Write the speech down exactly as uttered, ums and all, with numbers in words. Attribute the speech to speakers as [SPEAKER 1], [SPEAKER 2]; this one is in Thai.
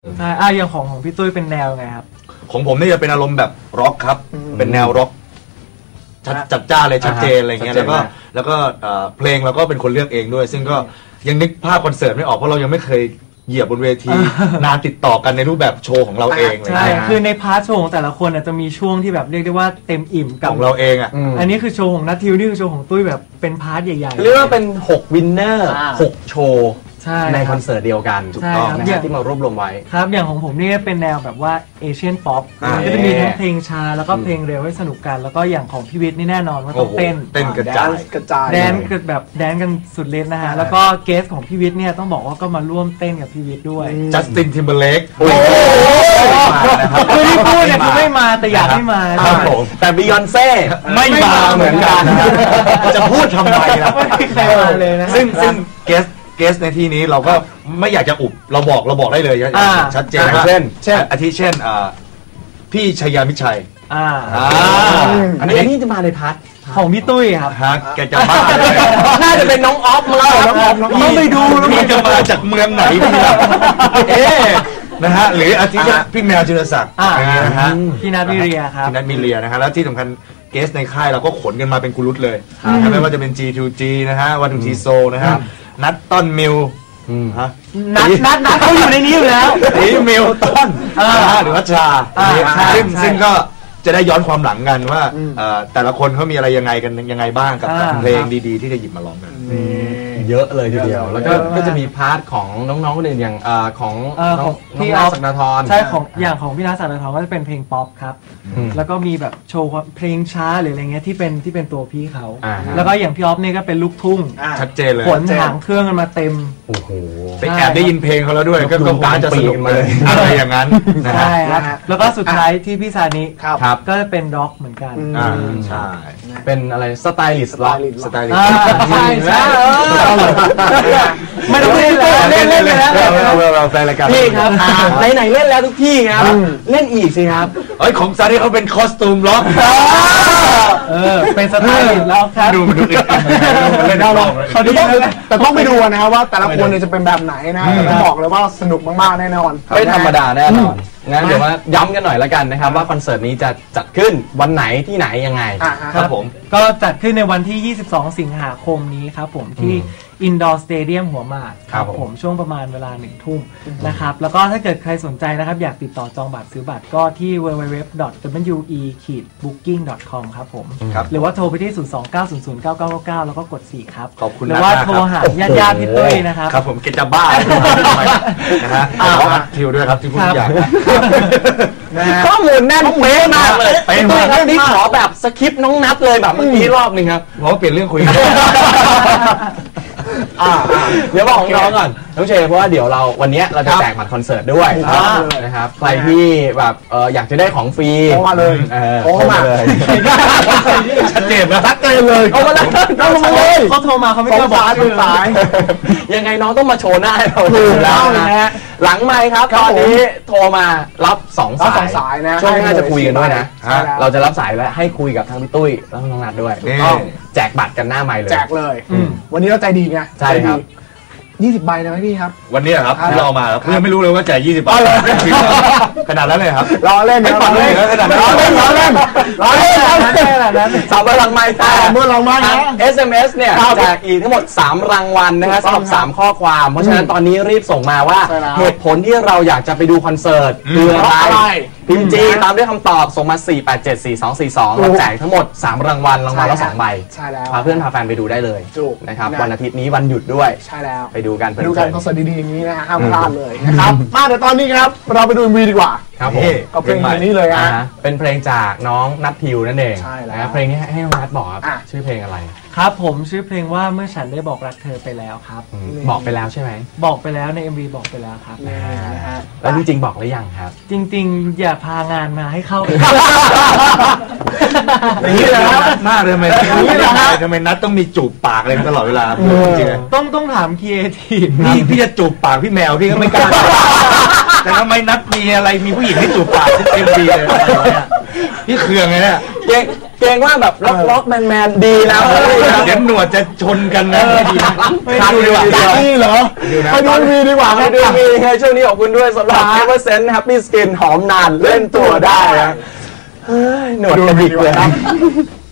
[SPEAKER 1] ใช่อ่ะอย่างของของพี่ตุ้ยเป็นแนวไงครับ
[SPEAKER 2] ของผมนี่จะเป็นอารมณ์แบบร็อกครับเป็นแนวร็อกจัดจ้าเลยชัดเจนอะไรเงี้ยแล้วก็แล้วก็เพลงเราก็เป็นคนเลือกเองด้วยซึ่งก็ยังนึกภาพคอนเสิร์ตไม่ออกเพราะเรายังไม่เคยเหยียบบนเวทีนานติดต่อกันในรูปแบบโชว์ของเราเองเลย
[SPEAKER 1] ใช่คือในพาร์ทโชว์ของแต่ละคนจะมีช่วงที่แบบเรียกได้ว่าเต็มอิ่มกับ
[SPEAKER 2] ของเราเองอ่ะ
[SPEAKER 1] อันนี้คือโชว์ของนัททิวนี่คือโชว์ของตุ้ยแบบเป็นพาร์ทใหญ่ๆ
[SPEAKER 3] เรียกว่าเป็นหกวินเนอร์หกโชว์ในคอนเสิร์ตเดียวกัน
[SPEAKER 1] ถูกต้อง
[SPEAKER 3] นะที่มารวบรวมไว้
[SPEAKER 1] ครับอย่างของผมนี่เป็นแนวแบบว่าเอเชียนป๊อปก็จะมีทั้งเพลงช้าแล้วก็เพลงเร็วให้สนุกกันแล้วก็อย่างของพี่วิทย์นี่แน่นอนว่าต้องเต้น
[SPEAKER 2] เต้นกระจาย
[SPEAKER 4] กระจาย
[SPEAKER 1] แดนกันแบบแดนกันสุดฤทธิ์นะฮะแล้วก็เกสของพี่วิทย์เนี่ยต้องบอกว่าก็มาร่วมเต้นกับพี่วิทย์ด้วย
[SPEAKER 2] จัสตินทิมเบอร์เลก
[SPEAKER 1] โอ้คือที่พูดเนี่ยคือไม่มาแต่อยากให้มา
[SPEAKER 3] ครับผมแต่บิยอนเซ่
[SPEAKER 2] ไม่มาเหมือนกันจะพูดทำไมล่ะ
[SPEAKER 1] ไม่มีใครมาเลยนะ
[SPEAKER 2] ซึ่งซึ่งเกสเกสในที่นี้เราก็ไม่อยากจะอุบเราบอกเราบอกได้เลยชัดเจนเช่นเช่นอาทิเช่นพี่ชัยยามิชัย
[SPEAKER 1] อ่า
[SPEAKER 3] อันนี้นี่จะมาในพาร์ท
[SPEAKER 1] ของพี่ตุ้ยครับ
[SPEAKER 2] ฮะแกจะบ้า
[SPEAKER 3] น่าจะเป็นน้องออฟมั้ง
[SPEAKER 1] น้องออฟน้องไปดูแล้ว
[SPEAKER 2] พี่จะมาจากเมืองไหนพี่ล่ะเอ๊นะฮะหรืออาทิพี่แมวจิรศักดิ์นะฮะ
[SPEAKER 1] พี่นัทมิเรียครับ
[SPEAKER 2] พี่นัทมิเรียนะฮะแล้วที่สำคัญเกสในค่ายเราก็ขนกันมาเป็นกุลุตเลยไม่ว่าจะเป็น จี ทู จี นะฮะวันทูทีโซนะฮะนัทต้นมิว
[SPEAKER 1] นัทนัทนัทเขาอยู่ในนี้อยู่แล้ว
[SPEAKER 2] ตีมิวต้นหรือวัชชาซึ่งซึ่งก็จะได้ย้อนความหลังกันว่าแต่ละคนเขามีอะไรยังไงกันยังไงบ้างกับเพลงดีๆที่จะหยิบมาร้องกัน
[SPEAKER 3] เยอะเลยทีเดียวแล้วก็ก็จะมีพาร์ทของน้องๆคนอื่นอย่างของ
[SPEAKER 1] พี่
[SPEAKER 3] อาศักดาธร
[SPEAKER 1] ใช่ของอย่างของพี่นัทศักดาธรก็จะเป็นเพลงป๊อปครับแล้วก็มีแบบโชว์เพลงช้าหรืออะไรเงี้ยที่เป็นที่เป็นตัวพี่เขาแล้วก็อย่างพี่ออฟนี่ก็เป็นลูกทุ่ง
[SPEAKER 2] ชัดเจนเลย
[SPEAKER 1] ขนหางเครื่องกันมาเต็ม
[SPEAKER 3] โอ้โห
[SPEAKER 2] ไปแอบได้ยินเพลงเขาแล้วด้วยก็กลางจะสนุกมาเลยอะไรอย่างนั้น
[SPEAKER 1] ใช่ครับแล้วก็สุดท้ายที่พี่ซานิก็จะเป็นร็อกเหมือนกัน
[SPEAKER 2] ใช่
[SPEAKER 3] เป็นอะไรสไตลิสต์ร็อก
[SPEAKER 2] สไตลิสต์
[SPEAKER 1] ใช่ใช่ไม่ต้องเล่นแล้วเล่นเล่นเลยนะ
[SPEAKER 2] เราแฟนรายการ
[SPEAKER 3] พี่ครับไหนๆเล่นแล้วทุกที่ครับเล่นอีกสิครับ
[SPEAKER 2] เอ้ยของซานิเขาเป็นคอสตูมร็อก
[SPEAKER 1] เออเป็นสไตลิสต์ร็อกครับ
[SPEAKER 2] ดูดูอีก
[SPEAKER 4] เล่นเอาลองเขาดีแต่ต้องไปดูนะครับว่าแต่ละคนเนี่ยจะเป็นแบบไหนนะต้องบอกเลยว่าสนุกมากๆแน่นอน
[SPEAKER 3] ไม่ธรรมดาแน่นอนงั้นเดี๋ยวมาย้ำกันหน่อยละกันนะครับว่าคอนเสิร์ตนี้จะจัดขึ้นวันไหนที่ไหนยังไง
[SPEAKER 1] ครับผมก็จัดขึ้นในวันที่ยี่สิบสองสิงหาคมนี้ครับผมที่อินดอร์สเตเดียมหัวหมากครับผมช่วงประมาณเวลาหนึ่งทุ่มนะครับแล้วก็ถ้าเกิดใครสนใจนะครับอยากติดต่อจองบัตรซื้อบัตรก็ที่ ดับเบิลยู ดับเบิลยู ดับเบิลยู ดอท ดับเบิลยู อี บุ๊กกิ้ง ดอท คอม ครับผมหรือว่าโทรไปที่ศูนย์ สอง เก้า ศูนย์ ศูนย์ เก้า เก้า เก้าแล้วก็กดสี่ครับ
[SPEAKER 2] ขอบคุณ
[SPEAKER 1] หรือว่าโทรหาญาติๆพี่ตุ้ยนะครับ
[SPEAKER 2] ครับผมเกจะบ้านะฮะขอทิวด้วยครับที่พูดอย่าง
[SPEAKER 3] ข้อมูลแน่นเป๊ะมากเลยเป๊ะมากนี่ขอแบบสคริปต์น้องนับเลยแบบเมื่อกี้รอบนึงครับ
[SPEAKER 2] เพราะเปลี่ยนเรื่องคุย
[SPEAKER 3] เดี๋ยวบอกของน้องก่อนน้องเชเพราะว่าเดี๋ยวเราวันนี้เราจะแจกบัตรคอนเสิร์ตด้วยนะครับใครที่แบบอยากจะได้ของฟรี
[SPEAKER 4] โทรมาเลย
[SPEAKER 3] โทรมาเลย
[SPEAKER 2] ชัดเจนนะชัดเจนเลย
[SPEAKER 3] เขามาเลย
[SPEAKER 1] เขาโทรมาเขาไม่กล้าบอก
[SPEAKER 4] สาย
[SPEAKER 3] ยังไงน้องต้องมาโชว์หน้าให้เราดูแล้วนะฮะหลังไมค์ครับตอนนี้โทรมารับสองสาย
[SPEAKER 4] นะ
[SPEAKER 3] ช่วงหน้าจะคุยกันด้วยนะเราจะรับสายแล้วให้คุยกับทั้งพี่ตุ้ยแล้วน้องนัทด้วยแจกบัตรกันหน้าไมค์เลย
[SPEAKER 4] แจกเลยวันนี้เราใจดีไง
[SPEAKER 3] ใช่ครับ
[SPEAKER 4] ยี่สิบใบนะพี่ครับ
[SPEAKER 2] วันนี้ครับเรามาแล้วเพื่อนไม่รู้เลยว่าแจกยี่สิบใบขนาดนั้นเลยครับ
[SPEAKER 4] รอเล่น
[SPEAKER 2] ไม่ปัดเลยขนาดนั้น
[SPEAKER 4] รอเล่นรอเล่นรอเล่น
[SPEAKER 1] ขนาดนั้น
[SPEAKER 3] สามรางวัลแต่
[SPEAKER 4] เมื่อรางวัลนะ
[SPEAKER 3] เอส เอ็ม เอส เนี่ยแจกอีกทั้งหมดสามรางวัลนะฮะสำหรับสามข้อความเพราะฉะนั้นตอนนี้รีบส่งมาว่าเหตุผลที่เราอยากจะไปดูคอนเสิร์ตคืออะไรพิมพ์จีตามด้วยคำตอบส่งมาสี่ แปด เจ็ด สี่ สอง สี่ สองแล้วแจกทั้งหมดสามรางวัลรางวัลละสองใบ
[SPEAKER 4] ใช่แล้ว
[SPEAKER 3] พาเพื่อนพาแฟนไปดูได้เลยนะครับวันอาทิตย์นี้วันหยุดด้วย
[SPEAKER 4] ใช่แล้ว
[SPEAKER 3] ไปดูกัน
[SPEAKER 4] ไปดูกันคอนเสิร์ตดีๆอย่างนี้นะฮะห้ามพลาดเลยนะครับมาเดี๋ยวตอนนี้ครับเราไปดู เอ็ม วี ดีกว่า
[SPEAKER 3] ครับผม
[SPEAKER 4] ก็เพลงนี้เลยฮะ
[SPEAKER 3] เป็นเพลงจากน้องนัททิวนั่นเองใช่แล้วเพลงนี้ให้น้องนัทบอกชื่อเพลงอะไร
[SPEAKER 1] ครับผมชื่อเพลงว่าเมื่อฉันได้บอกรักเธอไปแล้วครับ
[SPEAKER 3] บอกไปแล้วใช่ไหม
[SPEAKER 1] บอกไปแล้วใน เอ็ม วี บอกไปแล้วครับ
[SPEAKER 3] แล้วจริงๆบอกหรือยังครับ
[SPEAKER 1] จริงๆอย่าพางานมาให้เข้า
[SPEAKER 2] อย่างนี้เลยมากเลยทำไมทำไมนัทต้องมีจูบปากอะไรตลอดเวลาจริง
[SPEAKER 1] ต้องต้องถามครีเอทีฟ
[SPEAKER 2] พี่พี่จะจูบปากพี่แมวพี่ก็ไม่กล้าแต่ทำไมนัทมีอะไรมีผู้หญิงให้จูบปากทุก เอ็ม วี เลยพี่เคืองไงเนี่ย
[SPEAKER 3] เกรงเกรงว่าแบบล็อกล็อกแมนแมนดีแล้ว
[SPEAKER 2] เดี๋ยวหนวดจะชนกันนะไม่ดีนะ
[SPEAKER 3] ครับดูดีกว่า
[SPEAKER 4] นี่เหรอไปดูวีดีกว่าค
[SPEAKER 3] ไป
[SPEAKER 4] รับ
[SPEAKER 3] ดูมีให้ช่วงนี้ขอบคุณด้วยสำหรับ Ever Sense Happy Skin หอมนานเล่นตัวได้นะเฮ้ยหนวดกระดิกเลย